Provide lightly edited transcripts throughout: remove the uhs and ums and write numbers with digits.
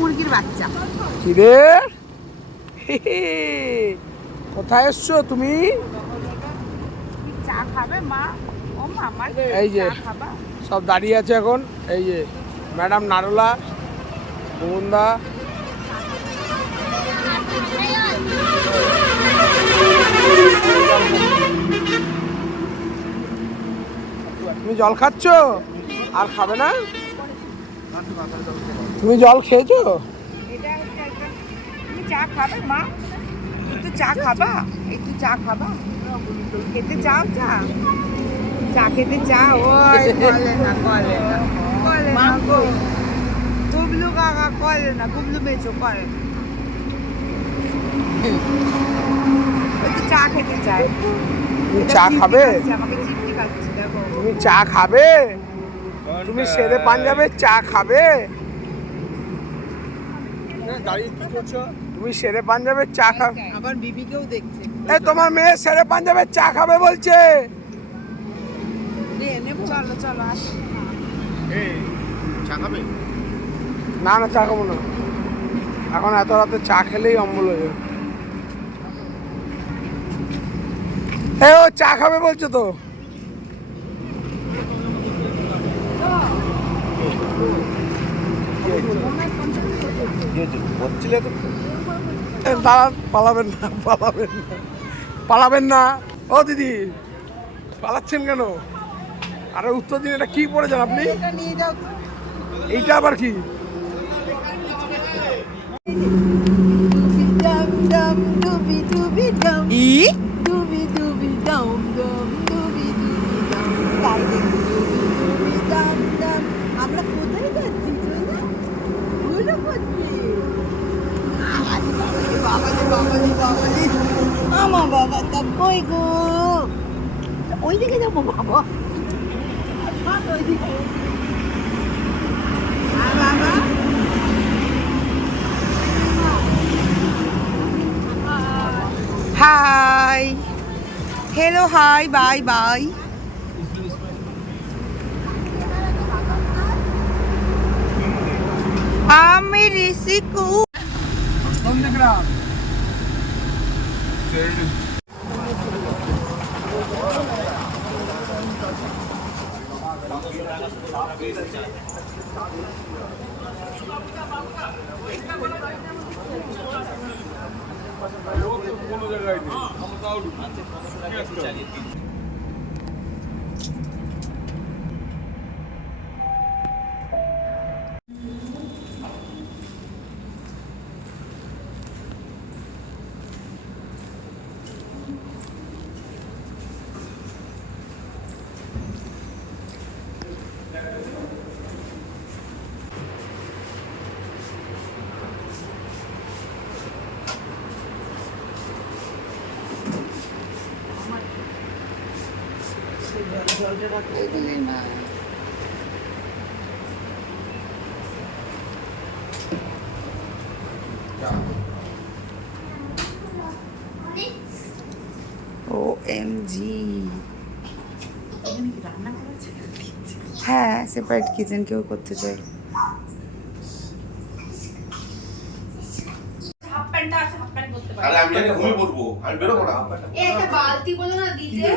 মুরগির বাচ্চা। কি রে কোথায় এসছো তুমি? চা খাবে মা? ও মা আমার এই যে খাবা? সব দাঁড়িয়ে আছে এখন। এই যে ম্যাডাম নারুলা, মুকুন্দা, তুমি জল খাচ্ছ আর খাবে না? তুমি জল খেয়েছো? এটা তুমি চা খাবে মা? একটু চা খাবা? একটু চা খাবা? খেতে চাও চা? চা খেতে চাও? ওই বলে না গো, গুবলু কাকা করে না, গুবলু মেচো করে না। একটু চা খেতে চায়। তুমি চা খাবে? আমাকে চিমটি খাচ্ছে দেখো। তুমি চা খাবে? তুমি সেরে পাঞ্জাবে চা খাবে? তুমি সেরে পাঞ্জাবে চা খাবে? আবার বিবিকেও দেখছে। এই তোমার মেয়ে সেরে পাঞ্জাবে চা খাবে বলছে। চলো চলো আসো। চা খাবে? না না চা খাবো না, এখন এত রাতে চা খেলেই অম্বল হয়ে যাবে। এ ও চা খাবে বলছে তো। দাঁড়া, পালাবেন না পালাবেন না পালাবেন না। ও দিদি পালাচ্ছেন কেন? আরে উত্তর দিন, এটা কি পড়েছেন আপনি? নিয়ে যাও। এইটা আবার কি? আমরা কোথায় যাচ্ছি? আমার বাবা তা কই গো? ওই দিকে যাবো বাবা। ওইদিকে বাবা। Hi hello hi bye bye. আমি ঋষিকু। নন্দীগ্রাম। কোনো জায়গায় নেই। OMG হ্যাঁ সেপারেট কিচেন কেউ করতে চাই। আরে আমি আগে ঘুমিয়ে পড়বো, আমি বেরোবো না। একটা বালতি বলো না দিতে।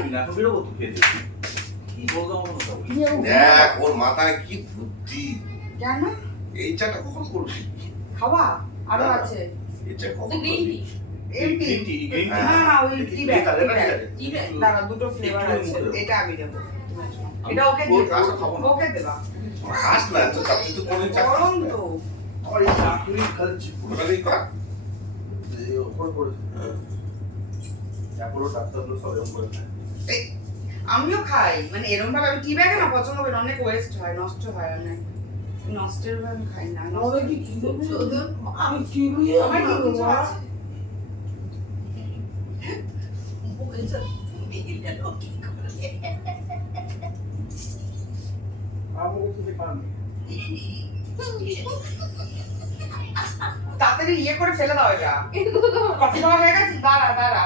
দেখ ওর মাথায় কি বুদ্ধি। কেন? এই চাটা কখন করবি? খাওয়া আরো আছে। এই চা কখন গ্রিন করবি? টি। এমনি না না ওই টি ব্যাগ দাঁড়া দুটো ফ্লেভার আছে, এটা আমি দেবো। এটা ওকে দিয়ে ওকে দেবা। খাস না তো তাতে তো কোন চা গরম তো। আর এই চাকুরি খাচ্ছি পুরোটাই পা এই উপর পড়ে চাকুরো ডাক্তারগুলো সব এরকম করে খায়। আমিও খাই, মানে এরকম ভাবে আমি টি ব্যাগে না পছন্দ করি, অনেক ওয়েস্ট হয়, নষ্ট হয় অনেক। নষ্টের ভাবে আমি খাই না। আমি কি দিয়ে আমার কি কিছু আছে? তাড়াতাড়ি ইয়ে করে ফেলে দাও এটা। কফি খাওয়া হয়ে গেছে? দাঁড়া দাঁড়া,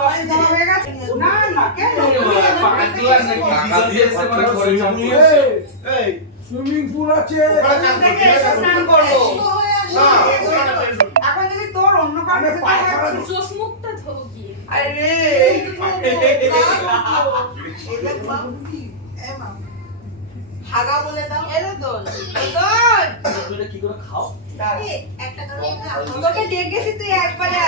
কফি খাওয়া হয়ে গেছে? না না কেন? সুইমিং পুল আছে, ওখানে এসে স্নান করবো। না, ওখানে বেশ- এখন যদি তোর অন্য কারণে আরে পায়খানা চোখ মুখটা ধোবো গিয়ে। আরে হাগা বলে দাও এলো তো কি করে খাও? একটা করে না। তোকে দেখেছি তুই একবারে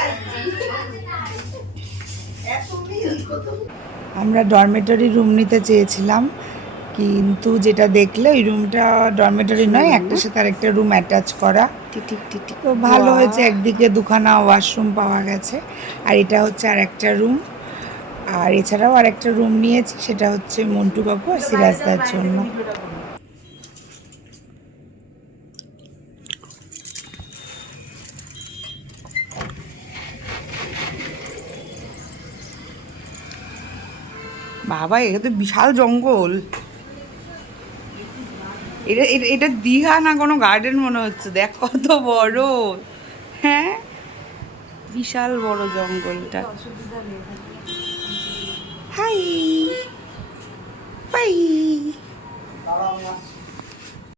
আমরা ডরমেটরি রুম নিতে চেয়েছিলাম, কিন্তু যেটা দেখলে ওই রুমটা ডরমেটরি নয়, একটার সাথে আরেকটা রুম অ্যাটাচ করা। তো ভালো হয়েছে, একদিকে দুখানা ওয়াশরুম পাওয়া গেছে, আর এটা হচ্ছে আর একটা রুম। আর এছাড়াও আর একটা রুম নিয়েছি, সেটা হচ্ছে মন্টু কাকু আর সিরাজদার জন্য। বাবা, এটা তো বিশাল জঙ্গল। এটা এটা এটা দীঘা না কোনো গার্ডেন মনে হচ্ছে, দেখ কত বড়। হ্যাঁ, বিশাল বড় জঙ্গলটা। High by.